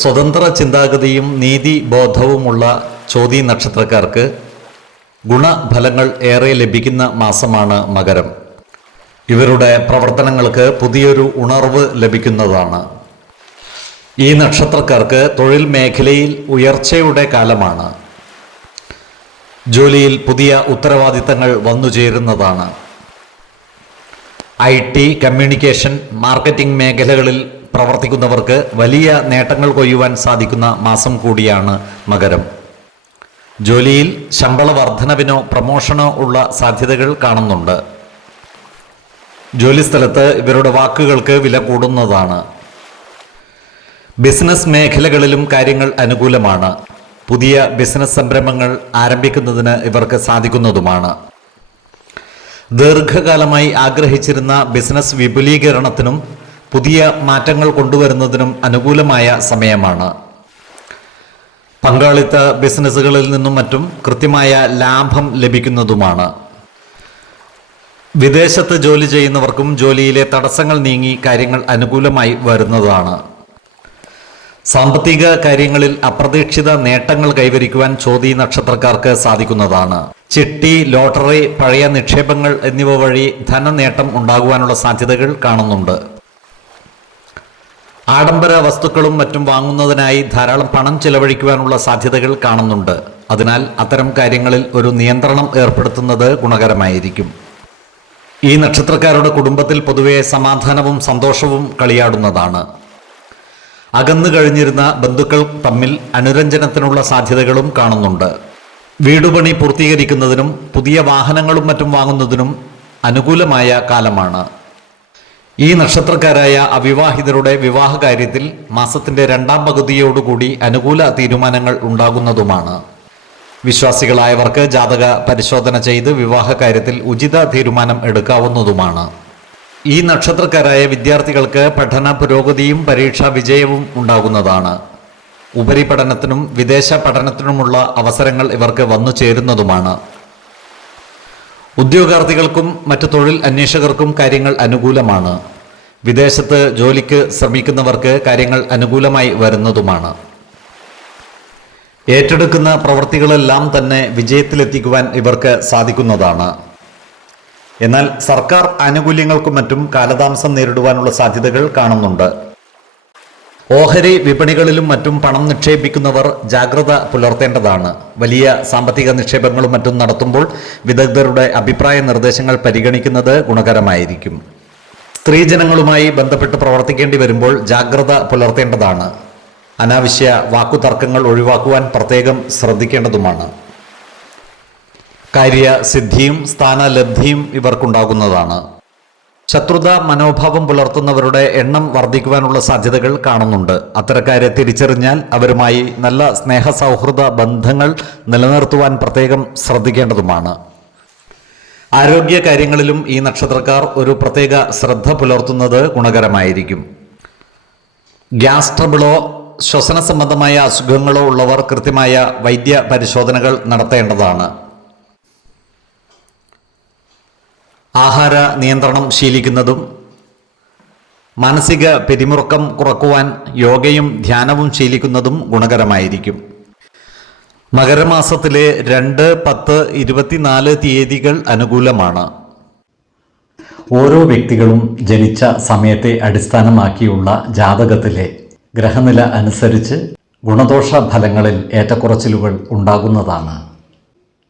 സ്വതന്ത്ര ചിന്താഗതിയും നീതിബോധവുമുള്ള ചോതി നക്ഷത്രക്കാർക്ക് ഗുണഫലങ്ങൾ ഏറെ ലഭിക്കുന്ന മാസമാണ് മകരം. ഇവരുടെ പ്രവർത്തനങ്ങൾക്ക് പുതിയൊരു ഉണർവ് ലഭിക്കുന്നതാണ്. ഈ നക്ഷത്രക്കാർക്ക് തൊഴിൽ മേഖലയിൽ ഉയർച്ചയുടെ കാലമാണ്. ജോലിയിൽ പുതിയ ഉത്തരവാദിത്തങ്ങൾ വന്നു ചേരുന്നതാണ്. ഐ ടി കമ്മ്യൂണിക്കേഷൻ മാർക്കറ്റിംഗ് മേഖലകളിൽ പ്രവർത്തിക്കുന്നവർക്ക് വലിയ നേട്ടങ്ങൾ കൊയ്യുവാൻ സാധിക്കുന്ന മാസം കൂടിയാണ് മകരം. ജോലിയിൽ ശമ്പള വർധനവിനോ പ്രമോഷനോ ഉള്ള സാധ്യതകൾ കാണുന്നുണ്ട്. ജോലിസ്ഥലത്ത് ഇവരുടെ വാക്കുകൾക്ക് വില കൂടുന്നതാണ്. ബിസിനസ് മേഖലകളിലും കാര്യങ്ങൾ അനുകൂലമാണ്. പുതിയ ബിസിനസ് സംരംഭങ്ങൾ ആരംഭിക്കുന്നതിന് ഇവർക്ക് സാധിക്കുന്നതുമാണ്. ദീർഘകാലമായി ആഗ്രഹിച്ചിരുന്ന ബിസിനസ് വിപുലീകരണത്തിനും പുതിയ മാറ്റങ്ങൾ കൊണ്ടുവരുന്നതിനും അനുകൂലമായ സമയമാണ്. പങ്കാളിത്ത ബിസിനസ്സുകളിൽ നിന്നും മറ്റും കൃത്യമായ ലാഭം ലഭിക്കുന്നതുമാണ്. വിദേശത്ത് ജോലി ചെയ്യുന്നവർക്കും ജോലിയിലെ തടസ്സങ്ങൾ നീങ്ങി കാര്യങ്ങൾ അനുകൂലമായി വരുന്നതാണ്. സാമ്പത്തിക കാര്യങ്ങളിൽ അപ്രതീക്ഷിത നേട്ടങ്ങൾ കൈവരിക്കുവാൻ ചോതി നക്ഷത്രക്കാർക്ക് സാധിക്കുന്നതാണ്. ചിട്ടി ലോട്ടറി പഴയ നിക്ഷേപങ്ങൾ എന്നിവ വഴി ധനനേട്ടം ഉണ്ടാകുവാനുള്ള സാധ്യതകൾ കാണുന്നുണ്ട്. ആഡംബര വസ്തുക്കളും മറ്റും വാങ്ങുന്നതിനായി ധാരാളം പണം ചെലവഴിക്കുവാനുള്ള സാധ്യതകൾ കാണുന്നുണ്ട്. അതിനാൽ അത്തരം കാര്യങ്ങളിൽ ഒരു നിയന്ത്രണം ഏർപ്പെടുത്തുന്നത് ഗുണകരമായിരിക്കും. ഈ നക്ഷത്രക്കാരുടെ കുടുംബത്തിൽ പൊതുവെ സമാധാനവും സന്തോഷവും കളിയാടുന്നതാണ്. അകന്നു കഴിഞ്ഞിരുന്ന ബന്ധുക്കൾ തമ്മിൽ അനുരഞ്ജനത്തിനുള്ള സാധ്യതകളും കാണുന്നുണ്ട്. വീടുപണി പൂർത്തീകരിക്കുന്നതിനും പുതിയ വാഹനങ്ങളും മറ്റും വാങ്ങുന്നതിനും അനുകൂലമായ കാലമാണ്. ഈ നക്ഷത്രക്കാരായ അവിവാഹിതരുടെ വിവാഹ കാര്യത്തിൽ മാസത്തിന്റെ രണ്ടാം പകുതിയോടുകൂടി അനുകൂല തീരുമാനങ്ങൾ ഉണ്ടാകുന്നതുമാണ്. വിശ്വാസികളായവർക്ക് ജാതക പരിശോധന ചെയ്ത് വിവാഹ കാര്യത്തിൽ ഉചിത തീരുമാനം എടുക്കാവുന്നതുമാണ്. ഈ നക്ഷത്രക്കാരായ വിദ്യാർത്ഥികൾക്ക് പഠന പുരോഗതിയും പരീക്ഷാ വിജയവും ഉണ്ടാകുന്നതാണ്. ഉപരിപഠനത്തിനും വിദേശ പഠനത്തിനുമുള്ള അവസരങ്ങൾ ഇവർക്ക് വന്നു ചേരുന്നതുമാണ് ഉദ്യോഗാർത്ഥികൾക്കും മറ്റ് തൊഴിൽ അന്വേഷകർക്കും കാര്യങ്ങൾ അനുകൂലമാണ്. വിദേശത്ത് ജോലിക്ക് ശ്രമിക്കുന്നവർക്ക് കാര്യങ്ങൾ അനുകൂലമായി വരുന്നതുമാണ്. ഏറ്റെടുക്കുന്ന പ്രവൃത്തികളെല്ലാം തന്നെ വിജയത്തിലെത്തിക്കുവാൻ ഇവർക്ക് സാധിക്കുന്നതാണ്. എന്നാൽ സർക്കാർ ആനുകൂല്യങ്ങൾക്കും മറ്റും കാലതാമസം നേരിടുവാനുള്ള സാധ്യതകൾ കാണുന്നുണ്ട്. ഓഹരി വിപണികളിലും മറ്റും പണം നിക്ഷേപിക്കുന്നവർ ജാഗ്രത പുലർത്തേണ്ടതാണ്. വലിയ സാമ്പത്തിക നിക്ഷേപങ്ങളും മറ്റും നടത്തുമ്പോൾ വിദഗ്ധരുടെ അഭിപ്രായ നിർദ്ദേശങ്ങൾ പരിഗണിക്കുന്നത് ഗുണകരമായിരിക്കും. സ്ത്രീജനങ്ങളുമായി ബന്ധപ്പെട്ട് പ്രവർത്തിക്കേണ്ടി വരുമ്പോൾ ജാഗ്രത പുലർത്തേണ്ടതാണ്. അനാവശ്യ വാക്കുതർക്കങ്ങൾ ഒഴിവാക്കുവാൻ പ്രത്യേകം ശ്രദ്ധിക്കേണ്ടതുമാണ്. കാര്യസിദ്ധിയും സ്ഥാനലബ്ധിയും ഇവർക്കുണ്ടാകുന്നതാണ്. ശത്രുത മനോഭാവം പുലർത്തുന്നവരുടെ എണ്ണം വർദ്ധിക്കുവാനുള്ള സാധ്യതകൾ കാണുന്നുണ്ട്. അത്തരക്കാരെ തിരിച്ചറിഞ്ഞാൽ അവരുമായി നല്ല സ്നേഹ സൗഹൃദ ബന്ധങ്ങൾ നിലനിർത്തുവാൻ പ്രത്യേകം ശ്രദ്ധിക്കേണ്ടതുമാണ്. ആരോഗ്യ കാര്യങ്ങളിലും ഈ നക്ഷത്രക്കാർ ഒരു പ്രത്യേക ശ്രദ്ധ പുലർത്തുന്നത് ഗുണകരമായിരിക്കും. ഗ്യാസ് ട്രബിളോ ശ്വസന സംബന്ധമായ അസുഖങ്ങളോ ഉള്ളവർ കൃത്യമായ വൈദ്യ പരിശോധനകൾ നടത്തേണ്ടതാണ്. ആഹാര നിയന്ത്രണം ശീലിക്കുന്നതും മാനസിക പിരിമുറുക്കം കുറക്കുവാൻ യോഗയും ധ്യാനവും ശീലിക്കുന്നതും ഗുണകരമായിരിക്കും. മകരമാസത്തിലെ രണ്ട് പത്ത് ഇരുപത്തിനാല് തീയതികൾ അനുകൂലമാണ്. ഓരോ വ്യക്തികളും ജനിച്ച സമയത്തെ അടിസ്ഥാനമാക്കിയുള്ള ജാതകത്തിലെ ഗ്രഹനില അനുസരിച്ച് ഗുണദോഷ ഫലങ്ങളിൽ ഏറ്റക്കുറച്ചിലുകൾ ഉണ്ടാകുന്നതാണ്.